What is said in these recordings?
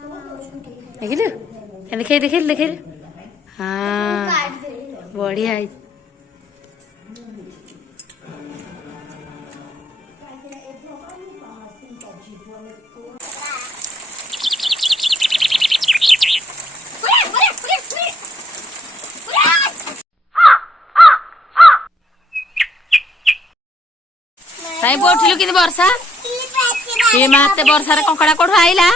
देखिलु देखे देखे देखे हाँ बढ़िया है। ताई बोठिलु कि वर्षा ये माते वर्षा रे कंकड़ा कोठु आइला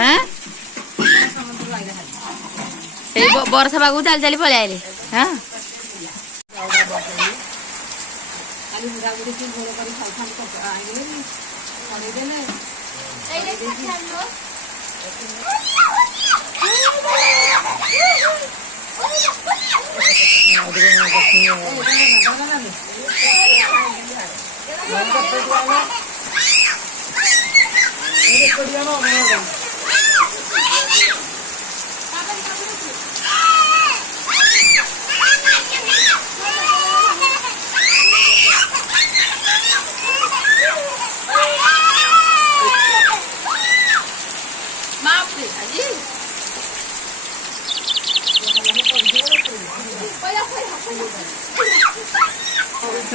हां ए वर्षा बागु चल चली पळे आइले हां खाली हुरा गुडी की घोर करी खाल खाल को आइले पळे देले एले खालो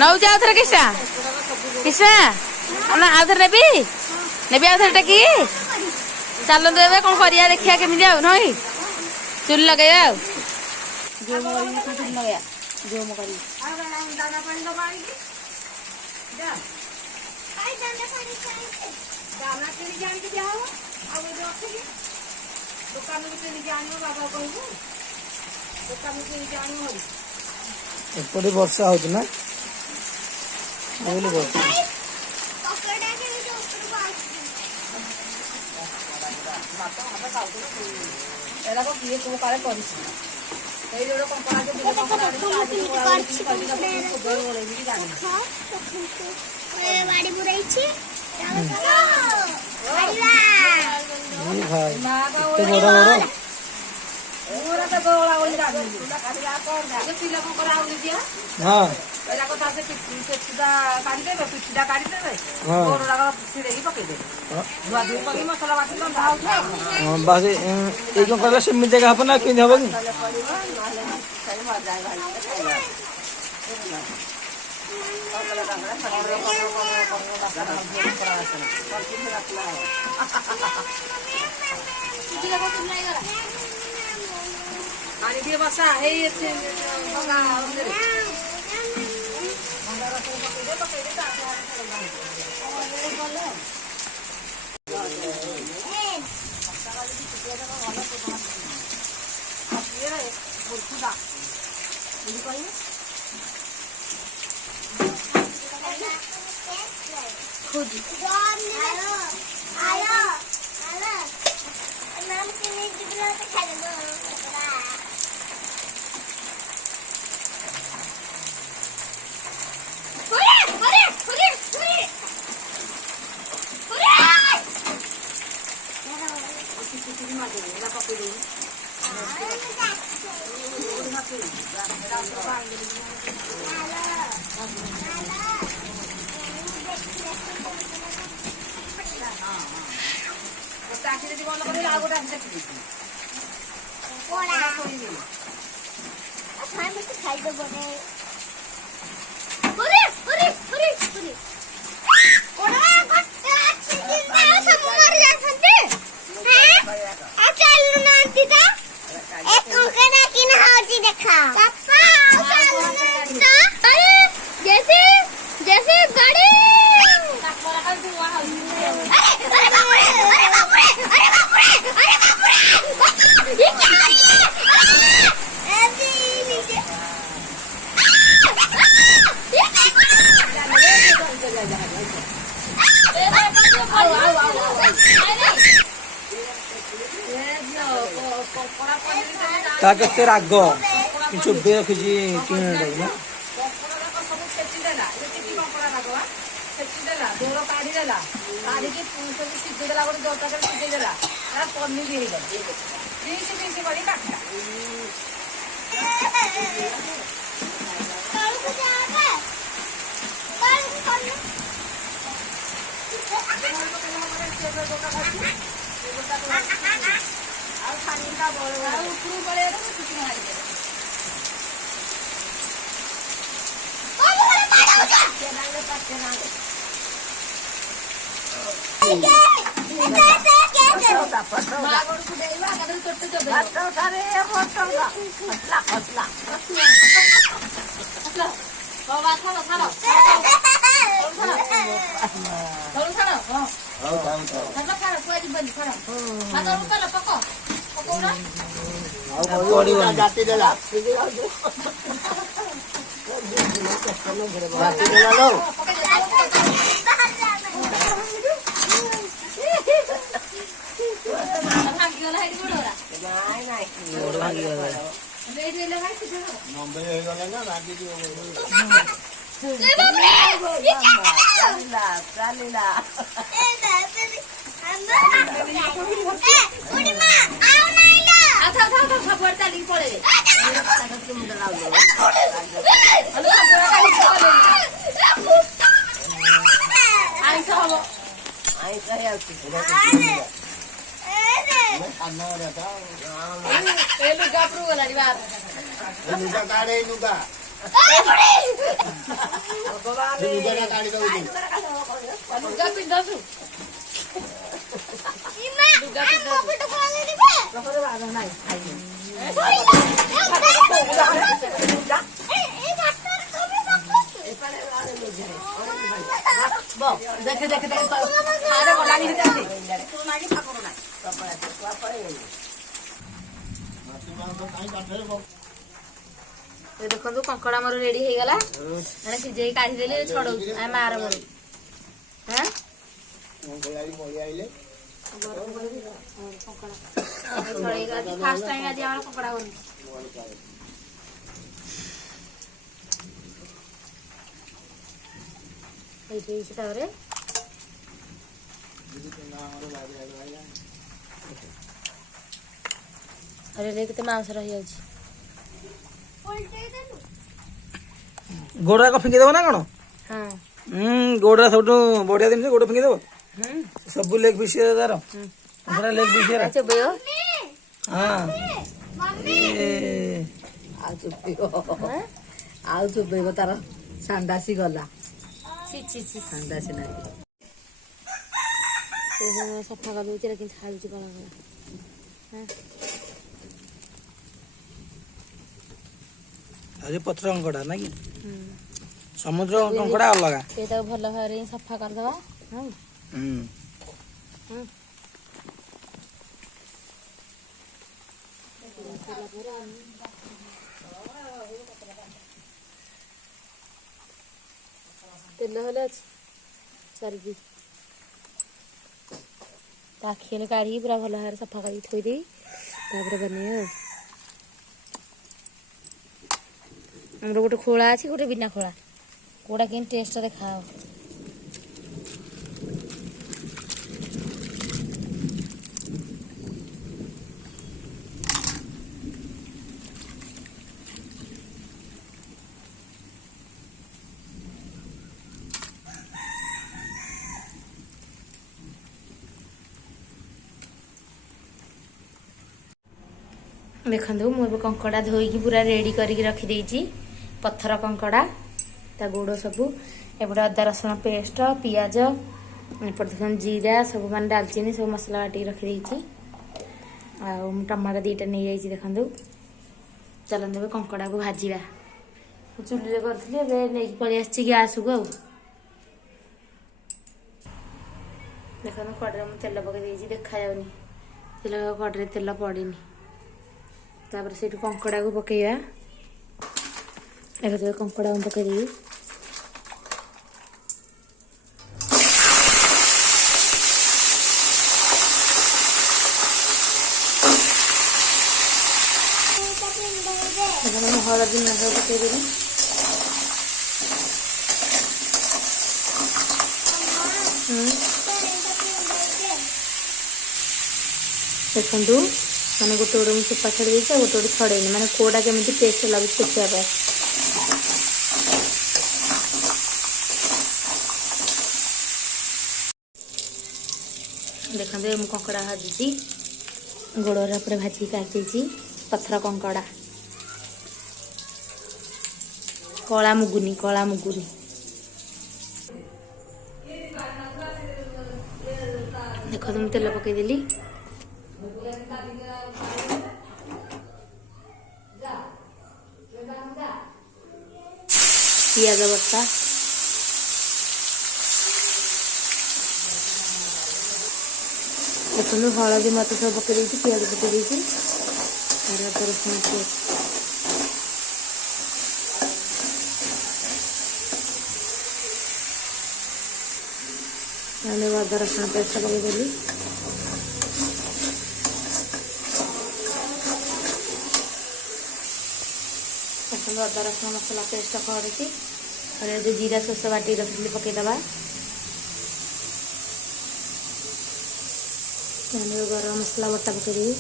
नौ जाओ थर किसा किसा ना आधर नेबी नेबी आधर टकी चलो तो एबे कोन करिया देखिया केमि जाऊ नई चुल लगाया जो मोरी को चुल लगाया जो मो करी दाना पानी दबाई जा काई दाना पानी चाहिए दाना किनी जान के जाओ अब जो रखी दुकान में किनी जानो बाबा कहू दुकान में किनी जानो एपटे वर्षा होत ना बोले वर्षा पकड़ा के जो ऊपर बात माता हम खाऊ एला को किए को काले करिस ए जोडो कंपना के बिना बाड़ी बुराइछि भाई इतने बड़ा बड़ा ओरा त गोला ओली रानी खाली आ कर दे पिला को करा ओली दिया हां एला को तासे पिछदा काटी दे पिछदा काटी दे हां ओरा का सिरे ही पके दे दुआ दे पकी मसाला बाटी तो धाउ हां बस एक को करला से मिल जाएगा अपना किन होबो पानी दिए बसा है ये बगा अंदर मंगारा को पके दे ताके हाथ बोले खुद आलो आलो आलो नाम के लिए जिगरा तो खा लो खाइदो बने अरे अरे अरे अरे ओडा कट्टा चिकिन ना समर जासंते हैं आ चलनु नांती ता एक कंकड़ा किन हाउची देखा पापा चलनु ना अरे जैसे जैसे गाड़ी अरे बाप रे अरे बाप रे अरे बाप रे अरे बाप रे ये क्या हो रही है ऐसे नीचे ता केते राग किछु बे खिजी किन दे ना दोरो काढी देला काढी की सब सिद्धे देला गोटे जोटा कर सिद्धे देला ना पन्नी भी हे गल पीसी पीसी बड़ी काटला काल को जावे काल को ଜାତି ଦେଲା देखे देखे देखो कंकड़ा मोर रेडी हो गला मैंने सीझे काढ़ी छड़ौ मार मोर फास्ट टाइम आज कंकड़ा बन अरे केते मांस रही जाଉଛି गोड़ा को फिंगी देबो ना कोन हां गोड़ा सबटू बढ़िया दिन से गोड़ा फिंगी देबो सब लेग पीस दार पूरा लेग पीस रा चबयो हां आउ चुपेब तार सांडासी गला सी सी सी सांडासी ना सफा कर दूची लेकिन छाड़ी कला कला अरे पत्र कंकड़ा ना कि समुद्र कंकड़ा अलग ये भल भाव सफा करदे तेल हेले चर्बी आखिले काढ़ी पूरा भल भाव सफा कर थोदी बने हमर गोटे खोला अच्छी गोटे बिना खोला कोड़ा के टेस्ट देखा देखु मुझे कंकड़ा धोईकी पूरा रेडी करके रखी पत्थर कंकड़ा ता गोड़ सबू एपटे अदा रसुण पेस्ट पियाज एपटे देखो जीरा सब मान डालचीनी सब मसला बाटी रखी टमाटो दीटा नहीं जाइए देखु चलते कंकड़ा को भाजा चुली करी नहीं पलि गैस को देखो कड़े मुझे तेल पकई देखा जाऊनी तेल कड़े तेल पड़ेनि तापर से कंकड़ा को पकईवा देखो कंकड़ा पकई देवी हलदी मसला पकईदेवी देखु मैंने गोटे गोटे मुझे चोपा छाड़ी गोटे गोटे छड़ेनी मैंने कोड़ा केमी टेस्ट लगुच देखा देखते मु कंकड़ा भाजी गोड़ा पूरा भाजी काटी पथर कंकड़ा कला मुगुनी देख तुम तेल पकईदेली पियाज बर्ता देखो हलदी मत सब पकई पियाज पकई रसुण अदा रसुण पेस्ट पकईदेली अदा रसुण मसला पेस्ट करके जो जीरा सोस बाटी रखी पकईदबा गरम मसला बटा पकईदेवी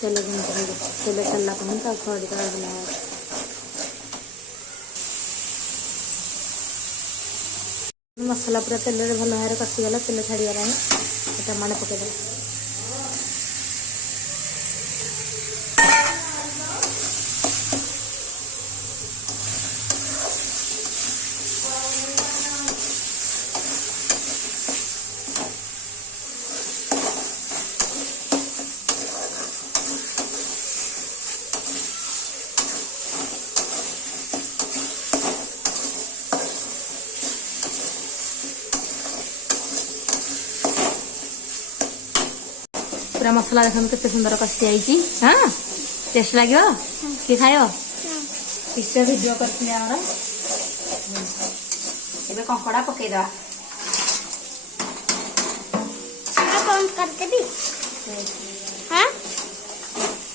तेल तेल चलला खड़ी गला मसला पूरा तेल भल भाव कषिगला तेल छाड़गला टमाटो पकईदे पूरा मसला देखो केते सुंदर कषि आई। हाँ टेस्ट लगे किए खाइब किसी भिडियो करते कंकड़ा पकईदा करके भी हाँ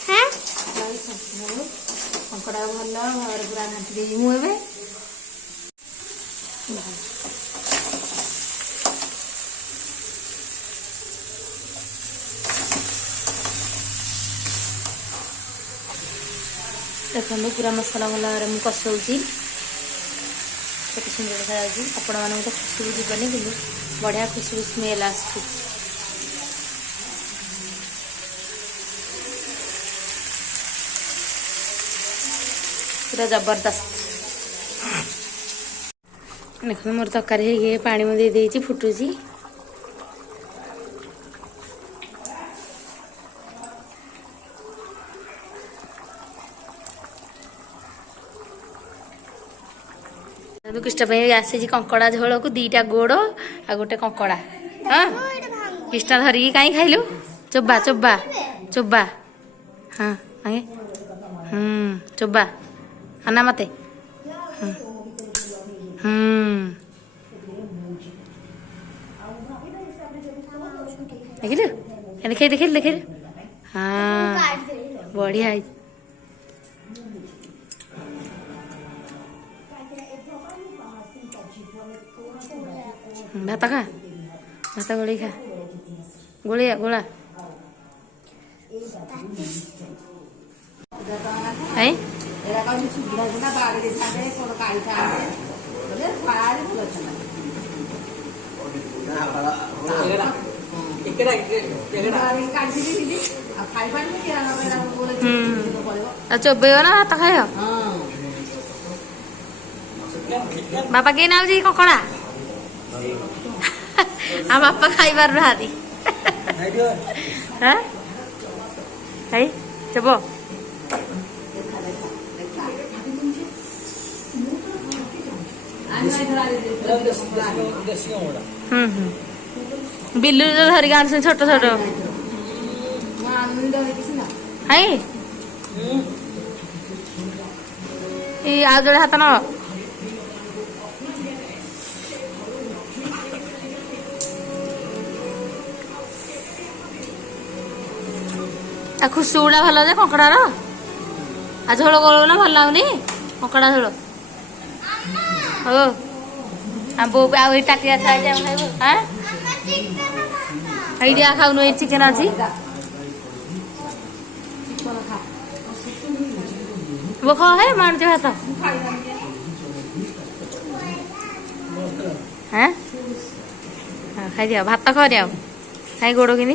हाँ कंकड़ा भल भाव पूरा घाटी देवी मुझे देखो पूरा मसला भल भाव मुझे कषाऊँगी केते सुंदर देखा आपण मानक तो खुशबू जीवनी कि बढ़िया खुशबू स्मेल आस पूरा जबरदस्त देख मोर तरकारी है पानी में दे फुटुची कृष्ण आसी कंकड़ा झोल को दीटा गोड़ आ गोटे कंकड़ा। हाँ कृष्ण धरिकी कहीं खाइलु चोबा चोबा चोबा हाँ आगे चोबा आना मते देखिए देखिए देखिए हाँ बढ़िया है भात खा भात गोली खा गोलिया गोला है चोबेब ना भात खाइ बापा के नाम जी कंकड़ा आ बापा खाई पार नाती है चब बिल्लू जो धरिक आन छोट छोट है आ जोड़े हाथ न खुशबुड़ा भल जे कंकड़ार आ झोल गोल ना भल लगुनि कंकड़ा झोल हो बो टाटिया खाइबू हाँ ये खाऊनु चिकेन अच्छी वो खा है मानुचे भात हैं हाँ खाई दिया भात खा दिया खाई गोड़ कि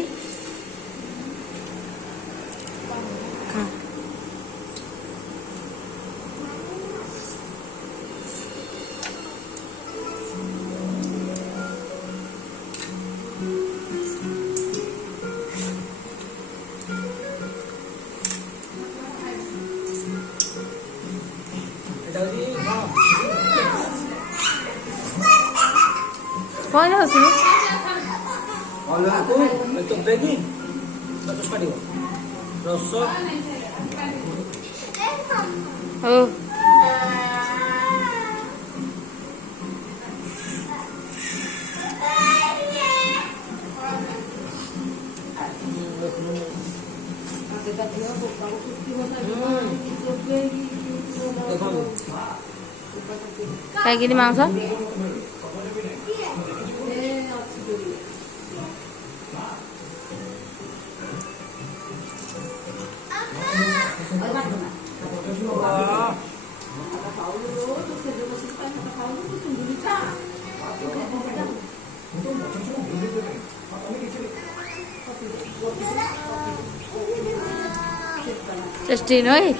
कौन है उसमें रस ओ कहीं मांस टेस्टी नई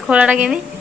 खोलाटा के